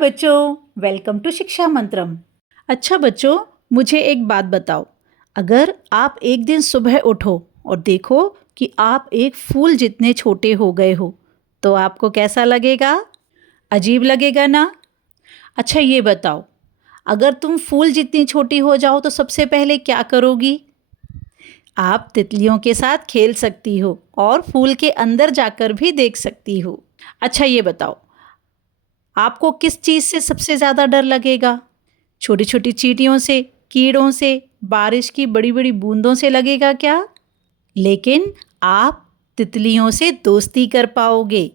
बच्चों, welcome to शिक्षा मंत्रम। अच्छा बच्चों, मुझे एक बात बताओ। अगर आप एक दिन सुबह उठो और देखो कि आप एक फूल जितने छोटे हो गए हो, तो आपको कैसा लगेगा? अजीब लगेगा ना? अच्छा ये बताओ, अगर तुम फूल जितनी छोटी हो जाओ तो सबसे पहले क्या करोगी? आप तितलियों के साथ खेल सकती हो और फूल के अंदर जाकर भी देख सकती हो। अच्छा ये बताओ, आपको किस चीज़ से सबसे ज़्यादा डर लगेगा? छोटी-छोटी चींटियों से, कीड़ों से, बारिश की बड़ी-बड़ी बूंदों से लगेगा क्या? लेकिन आप तितलियों से दोस्ती कर पाओगे।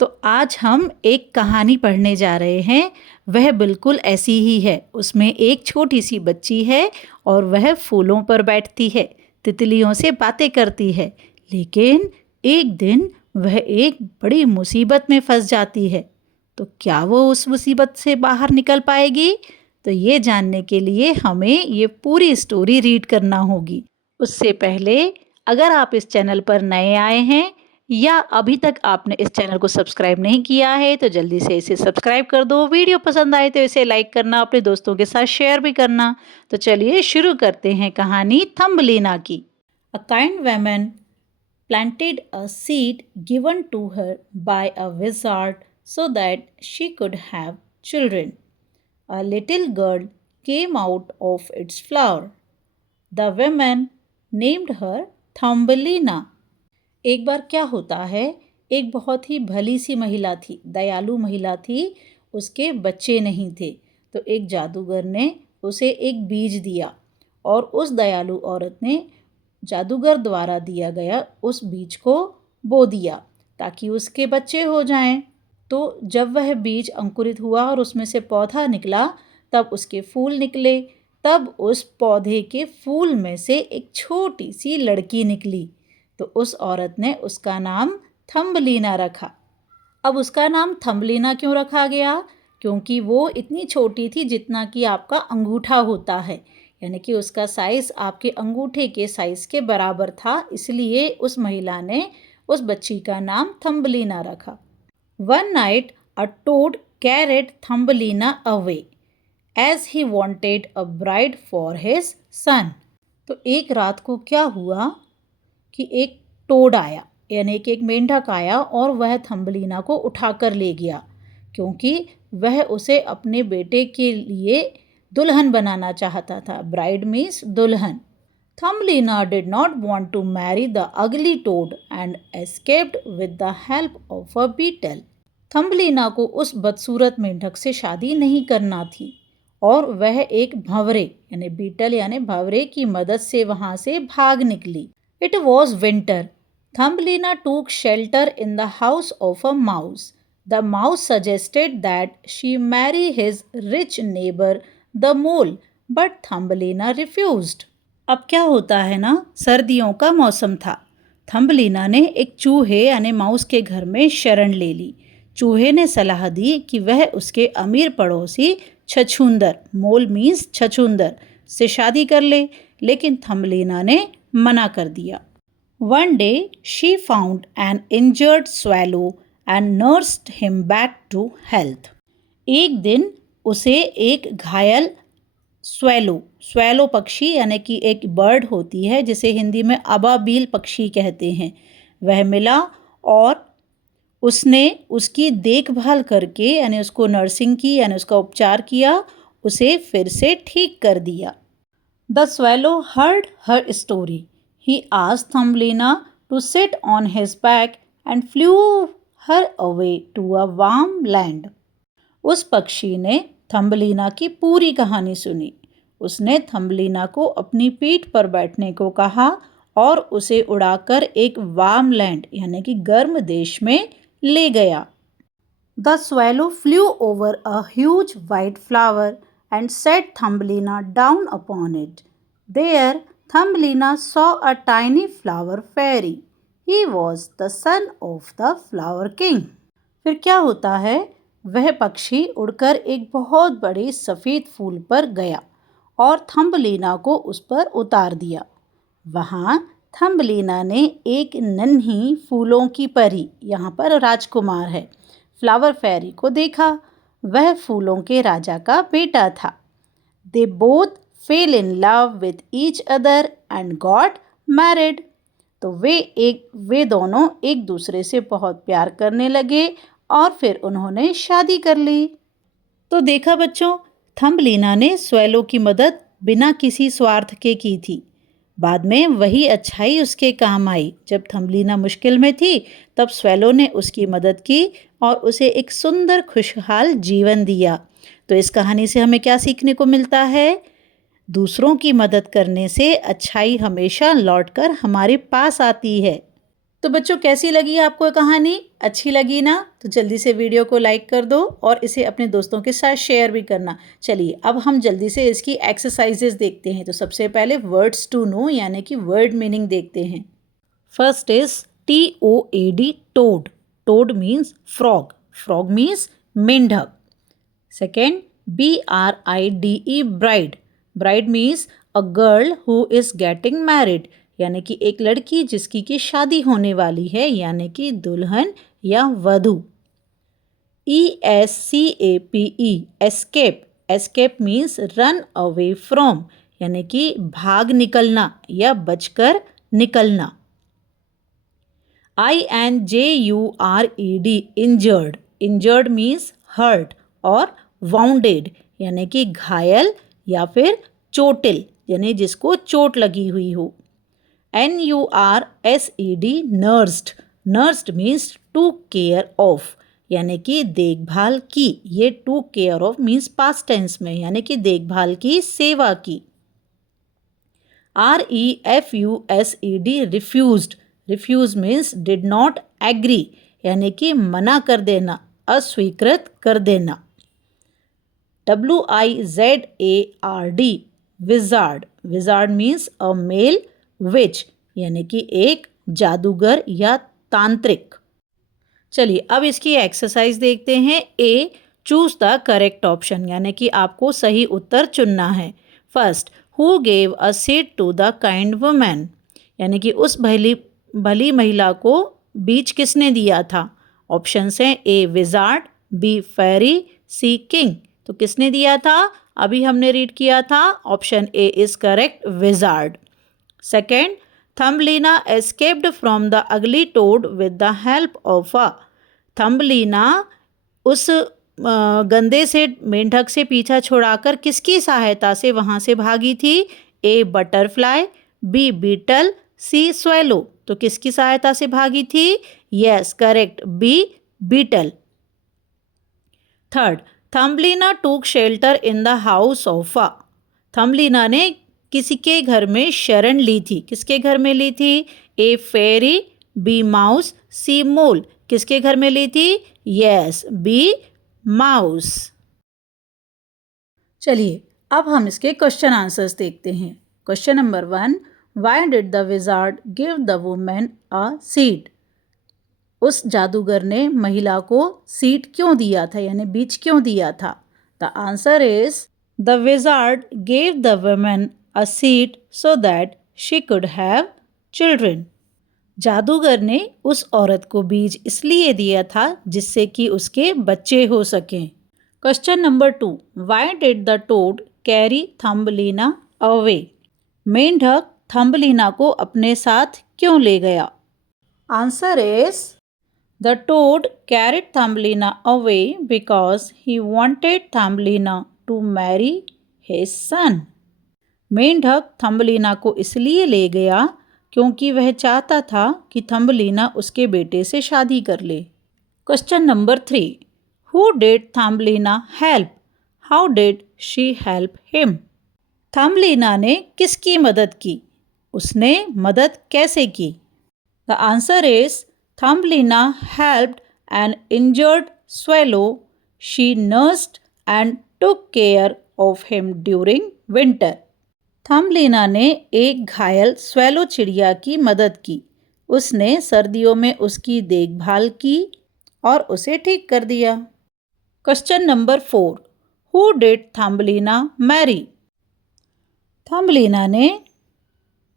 तो आज हम एक कहानी पढ़ने जा रहे हैं, वह बिल्कुल ऐसी ही है। उसमें एक छोटी-सी बच्ची है और वह फूलों पर बैठती है, तितलियों से बातें करती है। लेकिन एक दिन वह एक बड़ी मुसीबत में फँस जाती है। तो क्या वो उस मुसीबत से बाहर निकल पाएगी? तो ये जानने के लिए हमें ये पूरी स्टोरी रीड करना होगी। उससे पहले अगर आप इस चैनल पर नए आए हैं या अभी तक आपने इस चैनल को सब्सक्राइब नहीं किया है तो जल्दी से इसे सब्सक्राइब कर दो। वीडियो पसंद आए तो इसे लाइक करना, अपने दोस्तों के साथ शेयर भी करना। तो चलिए शुरू करते हैं कहानी थम्बलीना की। A kind woman planted a seed given to her by a wizard so that she could have children. A little girl came out of its flower. The woman named her Thumbelina. एक बार क्या होता है, एक बहुत ही भली सी महिला थी, दयालु महिला थी, उसके बच्चे नहीं थे। तो एक जादूगर ने उसे एक बीज दिया और उस दयालु औरत ने जादूगर द्वारा दिया गया उस बीज को बो दिया ताकि उसके बच्चे हो जाएं। तो जब वह बीज अंकुरित हुआ और उसमें से पौधा निकला, तब उसके फूल निकले। तब उस पौधे के फूल में से एक छोटी सी लड़की निकली। तो उस औरत ने उसका नाम थम्बलीना रखा। अब उसका नाम थम्बलीना क्यों रखा गया? क्योंकि वो इतनी छोटी थी जितना कि आपका अंगूठा होता है, यानी कि उसका साइज़ आपके अंगूठे के साइज़ के बराबर था, इसलिए उस महिला ने उस बच्ची का नाम थम्बलीना रखा। One night a toad carried Thumbelina away as he wanted a bride for his son. तो एक रात को क्या हुआ कि एक टोड आया, यानी कि एक मेंढक आया और वह थम्बलीना को उठाकर ले गया, क्योंकि वह उसे अपने बेटे के लिए दुल्हन बनाना चाहता था। ब्राइड मीन्स दुल्हन। Thumbelina did not want to marry the ugly toad and escaped with the help of a beetle. Thumbelina को उस बदसूरत मेंढक से शादी नहीं करना थी और वह एक भंवरे यानी बीटल यानी भंवरे की मदद से वहां से भाग निकली। It was winter. Thumbelina took shelter in the house of a mouse. The mouse suggested that she marry his rich neighbor, the mole, but Thumbelina refused. अब क्या होता है ना, सर्दियों का मौसम था। थम्बलीना ने एक चूहे यानी माउस के घर में शरण ले ली। चूहे ने सलाह दी कि वह उसके अमीर पड़ोसी छछूंदर, मोल मीन्स छछूंदर, से शादी कर ले, लेकिन थम्बलीना ने मना कर दिया। One day she found an injured swallow and nursed him back to health. एक दिन उसे एक घायल स्वैलो पक्षी यानी कि एक बर्ड होती है जिसे हिंदी में अबाबील पक्षी कहते हैं, वह मिला और उसने उसकी देखभाल करके यानी उसको नर्सिंग की यानी उसका उपचार किया, उसे फिर से ठीक कर दिया। The swallow heard her story. He asked Thumbelina to sit on his back and flew her away to a warm land. उस पक्षी ने थम्बलीना की पूरी कहानी सुनी। उसने थम्बलीना को अपनी पीठ पर बैठने को कहा और उसे उड़ाकर एक वार्म लैंड यानी कि गर्म देश में ले गया। The swallow flew over a huge white flower and set Thumbelina down upon it. There, Thumbelina saw a tiny flower fairy. He was the son of the flower king. फिर क्या होता है, वह पक्षी उड़कर एक बहुत बड़े सफ़ेद फूल पर गया और थम्बलीना को उस पर उतार दिया। वहाँ थम्बलीना ने एक नन्ही फूलों की परी, यहाँ पर राजकुमार है, फ्लावर फेरी को देखा। वह फूलों के राजा का बेटा था। They both fell in love with each other and got married. तो वे दोनों एक दूसरे से बहुत प्यार करने लगे और फिर उन्होंने शादी कर ली। तो देखा बच्चों, थम्बलीना ने स्वैलो की मदद बिना किसी स्वार्थ के की थी। बाद में वही अच्छाई उसके काम आई। जब थम्बलीना मुश्किल में थी तब स्वैलो ने उसकी मदद की और उसे एक सुंदर खुशहाल जीवन दिया। तो इस कहानी से हमें क्या सीखने को मिलता है? दूसरों की मदद करने से अच्छाई हमेशा लौटकर हमारे पास आती है। तो बच्चों, कैसी लगी आपको कहानी? अच्छी लगी ना? तो जल्दी से वीडियो को लाइक कर दो और इसे अपने दोस्तों के साथ शेयर भी करना। चलिए अब हम जल्दी से इसकी एक्सरसाइजेस देखते हैं। तो सबसे पहले वर्ड्स टू नो यानी कि वर्ड मीनिंग देखते हैं। First is TOAD, toad. Toad means frog. Frog means मेंढक। Second, BRIDE, bride. Bride means a girl who is getting married, यानी कि एक लड़की जिसकी की शादी होने वाली है, यानी कि दुल्हन या वधू। ESCAPE, escape. Escape means run away from, यानी कि भाग निकलना या बचकर निकलना। INJURED, injured. Injured means hurt और वाउंडेड, यानी कि घायल या फिर चोटिल, यानी जिसको चोट लगी हुई हो। NURSED, nursed. Nursed means to care of, यानी कि देखभाल की। ये to care of means past tense में, यानी कि देखभाल की, सेवा की। REFUSED, refused. Refuse means did not agree, यानी कि मना कर देना, अस्वीकृत कर देना। WIZARD, wizard. Wizard means a male witch, यानी कि एक जादूगर या तांत्रिक। चलिए अब इसकी एक्सरसाइज देखते हैं। A, choose the correct option, यानी कि आपको सही उत्तर चुनना है। First, who gave a seat to the kind women, यानी कि उस भली महिला को बीज किसने दिया था। ऑप्शंस हैं A, wizard, B, fairy, C, king. तो किसने दिया था? अभी हमने रीड किया था। Option A is correct, wizard. Second, Thumbelina escaped from the ugly toad with the help of a. Thumbelina उस गंदे से मेंढक से पीछा छुड़ाकर किसकी सहायता से वहाँ से भागी थी? A, butterfly, B, beetle, C, swallow. तो किसकी सहायता से भागी थी? Yes correct, B, beetle. Third, Thumbelina took shelter in the house of a. Thumbelina ने किसी के घर में शरण ली थी। किसके घर में ली थी? A, fairy, B, mouse, C, mole. किसके घर में ली थी? Yes, B, mouse. चलिए अब हम इसके क्वेश्चन आंसर्स देखते हैं। Question number 1, why did the wizard give the women a seed. उस जादूगर ने महिला को सीड क्यों दिया था, यानी बीज क्यों दिया था? The answer is the wizard gave the women a seed so that she could have children. जादूगर ने उस औरत को बीज इसलिए दिया था जिससे कि उसके बच्चे हो सकें। Question number 2, why did the toad carry Thumbelina away. मेंढक थम्बलीना को अपने साथ क्यों ले गया? Answer is the toad carried Thumbelina away because he wanted Thumbelina to marry his son. मेंढक थम्बलीना को इसलिए ले गया क्योंकि वह चाहता था कि थम्बलीना उसके बेटे से शादी कर ले। Question number 3, who did Thumbelina help, how did she help him. Thumbelina ने किसकी मदद की? उसने मदद कैसे की? The answer is Thumbelina helped N injured swallow, she nursed and took care of him during winter. Thumbelina ने एक घायल स्वेलो चिड़िया की मदद की। उसने सर्दियों में उसकी देखभाल की और उसे ठीक कर दिया। Question number 4, who did Thumbelina marry.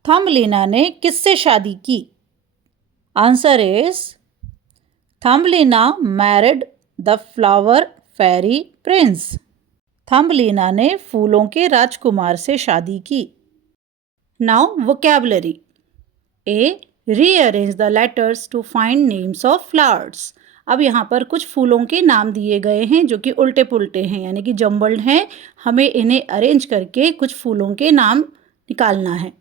Thumbelina ने किससे शादी की? Answer is Thumbelina married the flower fairy prince. Thumbelina ने फूलों के राजकुमार से शादी की। Now vocabulary. A, rearrange the letters to find names of flowers. अब यहाँ पर कुछ फूलों के नाम दिए गए हैं जो कि उल्टे पुल्टे हैं, यानी कि जम्बल्ड हैं। हमें इन्हें अरेंज करके कुछ फूलों के नाम निकालना है।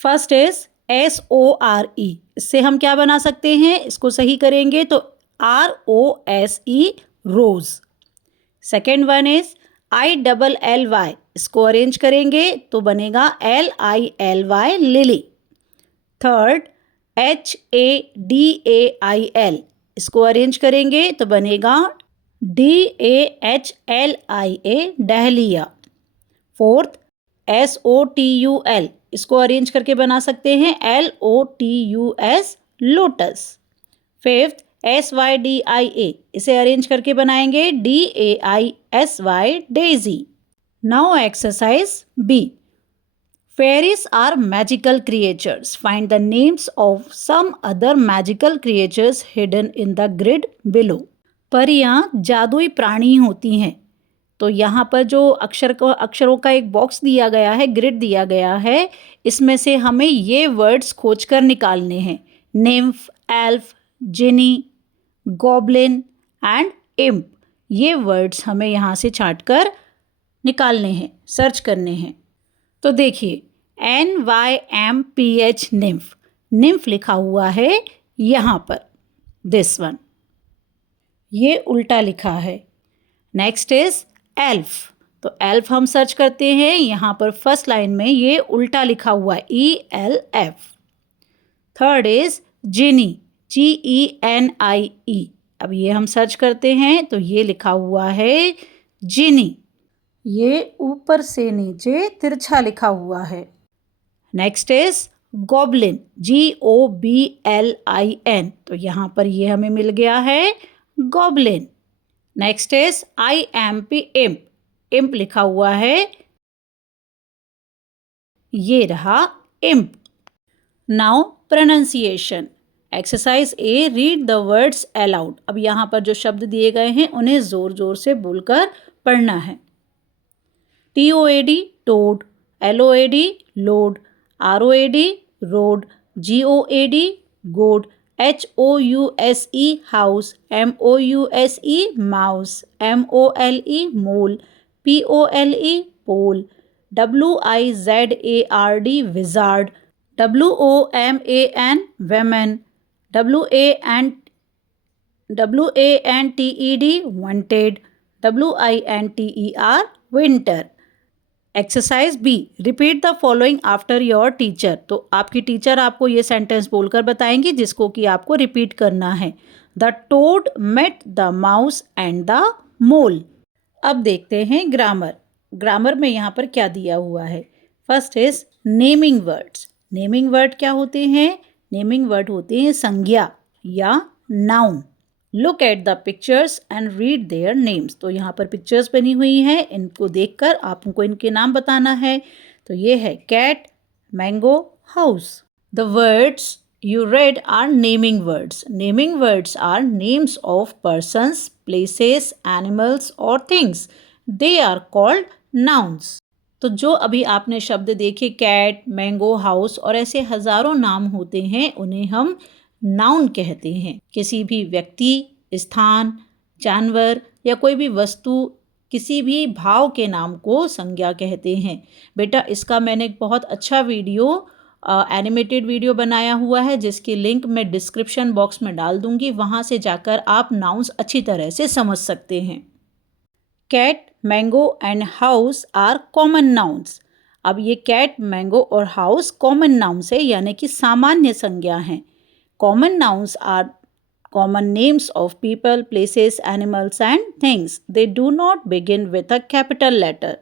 First is SORE। इससे हम क्या बना सकते हैं? इसको सही करेंगे तो ROSE, rose. Second one is ILLY। इसको अरेंज करेंगे तो बनेगा LILY, लिली। Third HADAIL। इसको अरेंज करेंगे तो बनेगा DAHLIA, डहलिया। Fourth SOTUL। इसको अरेंज करके बना सकते हैं LOTUS, लोटस। Fifth SYDIA। इसे अरेंज करके बनाएंगे DAISY, daisy. Now exercise B। Fairies are magical creatures. Find the names of some other magical creatures hidden in the grid below. परियां जादुई प्राणी होती हैं। तो यहाँ पर जो अक्षरों का एक बॉक्स दिया गया है, ग्रिड दिया गया है, इसमें से हमें ये वर्ड्स खोजकर निकालने हैं। Nymph, elf, genie, goblin and imp. ये वर्ड्स हमें यहाँ से छांटकर निकालने हैं, सर्च करने हैं। तो देखिए NYMPH, निम्फ। निम्फ लिखा हुआ है यहाँ पर, दिस वन। ये उल्टा लिखा है। Next is elf. तो एल्फ हम सर्च करते हैं, यहाँ पर फर्स्ट लाइन में ये उल्टा लिखा हुआ है ELF। Third is genie, GENIE। अब ये हम सर्च करते हैं तो ये लिखा हुआ है जिनी। ये ऊपर से नीचे तिरछा लिखा हुआ है। Next is goblin, GOBLIN। तो यहाँ पर ये हमें मिल गया है goblin. Next is IMP, imp. Imp लिखा हुआ है, ये रहा imp. Now pronunciation. Exercise A, read the words allowed. अब यहाँ पर जो शब्द दिए गए हैं उन्हें जोर जोर से बोलकर पढ़ना है। TOAD, toad. LOAD, load. ROAD, road. GOAD, goad. HOUSE, house. MOUSE, mouse. MOLE, mole. POLE, pole. WIZARD, wizard. WOMAN, woman. WANTED, wanted. WINTER, winter. Exercise B, repeat the following after your teacher. तो आपकी teacher आपको ये sentence बोलकर बताएंगी जिसको कि आपको repeat करना है। The toad met the mouse and the mole. अब देखते हैं ग्रामर। ग्रामर में यहाँ पर क्या दिया हुआ है। First is naming words. Naming word क्या होते हैं? नेमिंग वर्ड होते हैं संज्ञा या noun. Look at the pictures and read their names. तो यहाँ पर पिक्चर्स बनी हुई हैं, इनको देखकर आपको इनके नाम बताना है। तो ये है cat, mango, house. The words you read are naming words. Naming words are names of persons, places, animals or things. They are called nouns. तो जो अभी आपने शब्द देखे कैट, मैंगो, हाउस और ऐसे हजारों नाम होते हैं, उन्हें हम नाउन कहते हैं। किसी भी व्यक्ति, स्थान, जानवर या कोई भी वस्तु, किसी भी भाव के नाम को संज्ञा कहते हैं। बेटा इसका मैंने एक बहुत अच्छा वीडियो, एनिमेटेड वीडियो बनाया हुआ है जिसकी लिंक मैं डिस्क्रिप्शन बॉक्स में डाल दूंगी। वहाँ से जाकर आप नाउन्स अच्छी तरह से समझ सकते हैं। Cat, mango and house are common nouns. अब ये कैट, मैंगो और हाउस कॉमन नाउन्स है, यानी कि सामान्य संज्ञा हैं। Common nouns are common names of people, places, animals and things. They do not begin with a capital letter.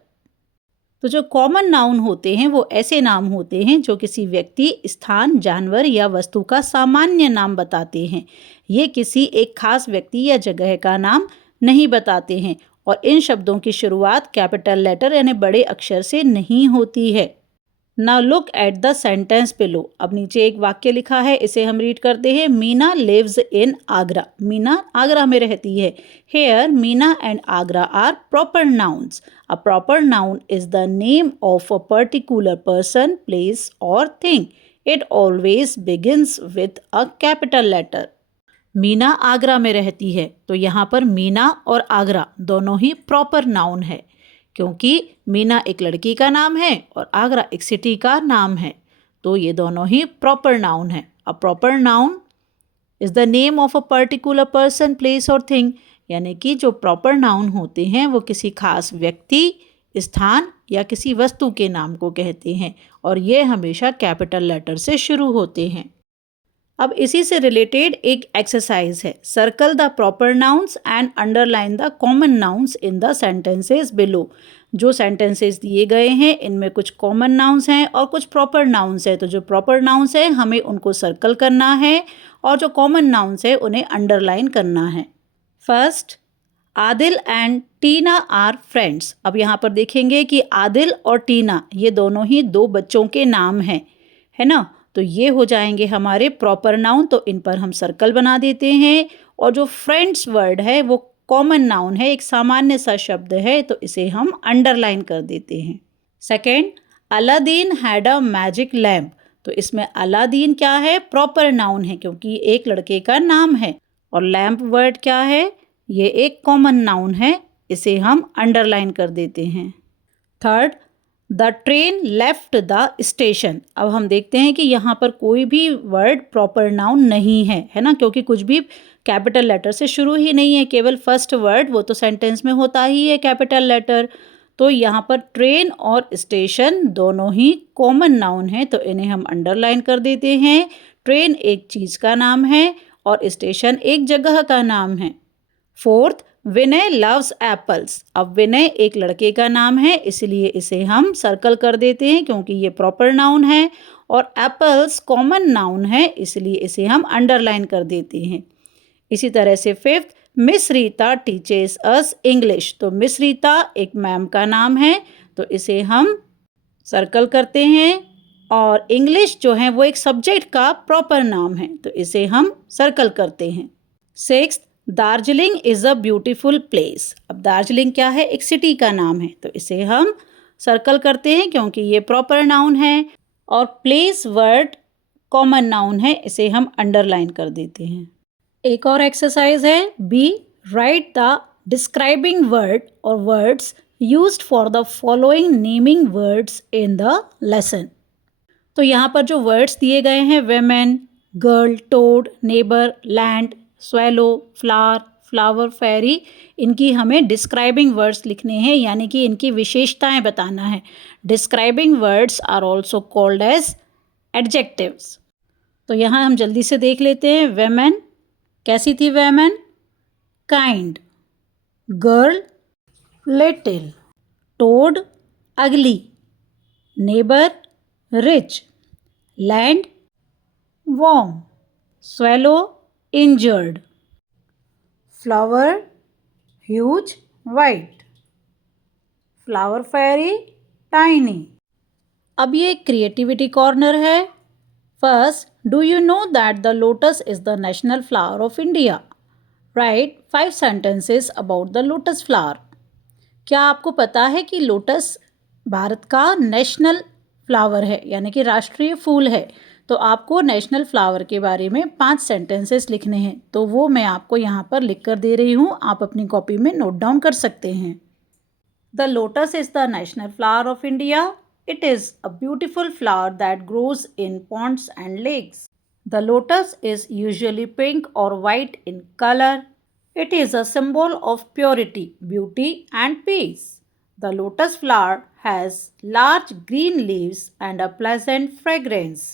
तो जो कॉमन नाउन होते हैं वो ऐसे नाम होते हैं जो किसी व्यक्ति, स्थान, जानवर या वस्तु का सामान्य नाम बताते हैं। ये किसी एक खास व्यक्ति या जगह का नाम नहीं बताते हैं और इन शब्दों की शुरुआत कैपिटल लेटर यानी बड़े अक्षर से नहीं होती है। Now look at the sentence below. अब नीचे एक वाक्य लिखा है, इसे हम रीड करते हैं। Meena lives in Agra. मीना आगरा में रहती है। Here Meena and Agra are proper nouns. A proper noun is the name of a particular person, place और thing. It always begins with a capital letter. Meena Agra में रहती है, तो यहाँ पर मीना और आगरा दोनों ही प्रॉपर नाउन है, क्योंकि मीना एक लड़की का नाम है और आगरा एक सिटी का नाम है, तो ये दोनों ही प्रॉपर नाउन है. अ proper noun is the name of a particular person, place और थिंग. यानी कि जो प्रॉपर नाउन होते हैं वो किसी खास व्यक्ति, स्थान या किसी वस्तु के नाम को कहते हैं, और ये हमेशा कैपिटल लेटर से शुरू होते हैं. अब इसी से रिलेटेड एक एक्सरसाइज है. Circle the proper nouns and underline the common nouns in the sentences below. जो सेंटेंसेस दिए गए हैं इनमें कुछ कॉमन नाउन्स हैं और कुछ प्रॉपर नाउन्स हैं. तो जो प्रॉपर नाउन्स हैं हमें उनको सर्कल करना है और जो कॉमन नाउन्स हैं उन्हें अंडरलाइन करना है. First, Adil and Tina are friends. अब यहाँ पर देखेंगे कि आदिल और टीना ये दोनों ही दो बच्चों के नाम हैं, है ना. तो ये हो जाएंगे हमारे प्रॉपर नाउन, तो इन पर हम सर्कल बना देते हैं. और जो फ्रेंड्स वर्ड है वो कॉमन नाउन है, एक सामान्य सा शब्द है, तो इसे हम अंडरलाइन कर देते हैं. Second, Aladdin had a magic lamp. तो इसमें अलादीन क्या है, प्रॉपर नाउन है क्योंकि एक लड़के का नाम है. और लैम्प वर्ड क्या है, ये एक कॉमन नाउन है, इसे हम अंडरलाइन कर देते हैं. Third, the train left the station. अब हम देखते हैं कि यहाँ पर कोई भी वर्ड प्रॉपर नाउन नहीं है, है ना, क्योंकि कुछ भी कैपिटल लेटर से शुरू ही नहीं है. केवल फर्स्ट वर्ड वो तो सेंटेंस में होता ही है कैपिटल लेटर. तो यहाँ पर ट्रेन और स्टेशन दोनों ही कॉमन नाउन है, तो इन्हें हम अंडरलाइन कर देते हैं. ट्रेन एक चीज़ का नाम है और स्टेशन एक जगह का नाम है. फोर्थ, विनय लव्स एप्पल्स. अब विनय एक लड़के का नाम है, इसलिए इसे हम सर्कल कर देते हैं क्योंकि ये प्रॉपर नाउन है. और एप्पल्स कॉमन नाउन है, इसलिए इसे हम अंडरलाइन कर देते हैं. इसी तरह से fifth, miss Rita teaches us English. तो मिस रीता एक मैम का नाम है, तो इसे हम सर्कल करते हैं. और इंग्लिश जो है वो एक सब्जेक्ट का प्रॉपर नाम है, तो इसे हम सर्कल करते हैं. Sixth, Darjeeling is a beautiful place. अब दार्जिलिंग क्या है, एक सिटी का नाम है, तो इसे हम सर्कल करते हैं क्योंकि ये प्रॉपर नाउन है. और प्लेस वर्ड कॉमन नाउन है, इसे हम अंडरलाइन कर देते हैं. एक और एक्सरसाइज है, B write the describing word और words used for the following naming words in the lesson. तो यहाँ पर जो वर्ड्स दिए गए हैं, women, girl, toad, neighbour, land, swallow, flower, flower, fairy, इनकी हमें डिस्क्राइबिंग वर्ड्स लिखने हैं, यानी कि इनकी विशेषताएं बताना है. Describing words are also called as adjectives. तो यहाँ हम जल्दी से देख लेते हैं. वेमेन, कैसी थी women, kind. Girl, little. Toad, ugly. Neighbour, rich. Land, warm. Swallow, injured. Flower, huge, white. Flower fairy, tiny. अब ये क्रिएटिविटी कॉर्नर है. First, do you know that the lotus is the national flower of India. Write 5 sentences about the lotus flower. क्या आपको पता है कि lotus Bharat का national flower है, यानी कि राष्ट्रीय फूल है. तो आपको नेशनल फ्लावर के बारे में 5 sentences लिखने हैं, तो वो मैं आपको यहाँ पर लिख कर दे रही हूँ, आप अपनी कॉपी में नोट डाउन कर सकते हैं. The lotus is the national flower of India. It is a beautiful flower that grows in ponds and lakes. The lotus is usually pink और white in colour. It is a symbol of purity, beauty and peace. The lotus flower has large green leaves and a pleasant fragrance.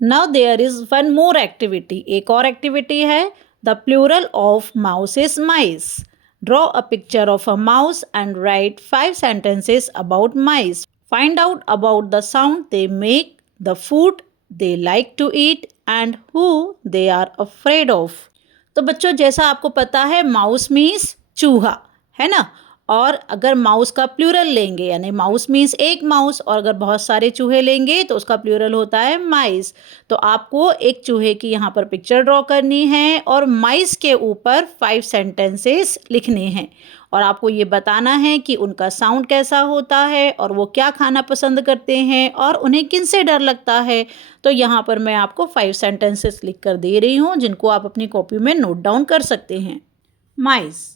Now there is one more activity. एक और activity है. The plural of mouse is mice. Draw a picture of a mouse and write 5 sentences about mice. Find out about the sound they make, the food they like to eat and who they are afraid of. तो बच्चों, जैसा आपको पता है, mouse means चूहा, है ना. और अगर माउस का प्लूरल लेंगे यानी माउस मीन्स एक माउस, और अगर बहुत सारे चूहे लेंगे तो उसका प्लूरल होता है माइस। तो आपको एक चूहे की यहाँ पर पिक्चर ड्रॉ करनी है और माइस के ऊपर 5 सेंटेंसेस लिखने हैं, और आपको ये बताना है कि उनका साउंड कैसा होता है और वो क्या खाना पसंद करते हैं और उन्हें किनसे डर लगता है। तो यहाँ पर मैं आपको 5 सेंटेंसेस लिख कर दे रही हूँ, जिनको आप अपनी कॉपी में नोट डाउन कर सकते हैं। माइस.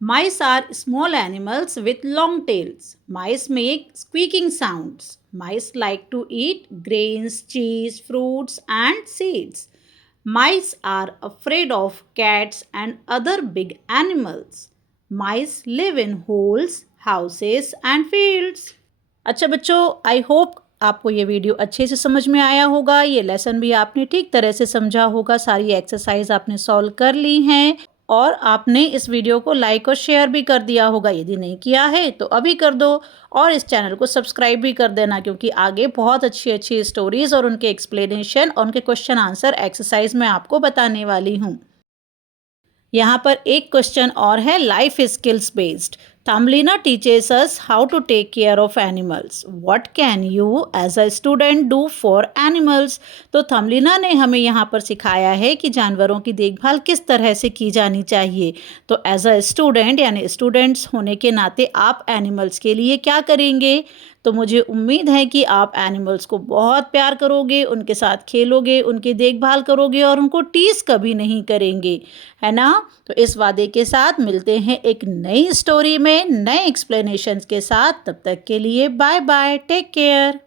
Mice are small animals with long tails. Mice make squeaking sounds. Mice like to eat grains, cheese, fruits, and seeds. Mice are afraid of cats and other big animals. Mice live in holes, houses, and fields. अच्छा बच्चों, I hope आपको ये video अच्छे से समझ में आया होगा। ये लेसन भी आपने ठीक तरह से समझा होगा, सारी एक्सरसाइज आपने सॉल्व कर ली हैं और आपने इस वीडियो को लाइक और शेयर भी कर दिया होगा। यदि नहीं किया है तो अभी कर दो, और इस चैनल को सब्सक्राइब भी कर देना, क्योंकि आगे बहुत अच्छी अच्छी स्टोरीज और उनके एक्सप्लेनेशन और उनके क्वेश्चन आंसर एक्सरसाइज में आपको बताने वाली हूँ। यहाँ पर एक क्वेश्चन और है, life skills based. Thumbelina teaches us how to take care of animals. What can you as a student do for animals? तो थम्बलिना ने हमें यहाँ पर सिखाया है कि जानवरों की देखभाल किस तरह से की जानी चाहिए। तो एज अ स्टूडेंट यानी स्टूडेंट्स होने के नाते आप एनिमल्स के लिए क्या करेंगे? तो मुझे उम्मीद है कि आप एनिमल्स को बहुत प्यार करोगे, उनके साथ खेलोगे, उनकी देखभाल करोगे और उनको टीज कभी नहीं करेंगे, है ना? तो इस वादे के साथ मिलते हैं एक नई स्टोरी में नए एक्सप्लेनेशंस के साथ। तब तक के लिए बाय बाय, टेक केयर।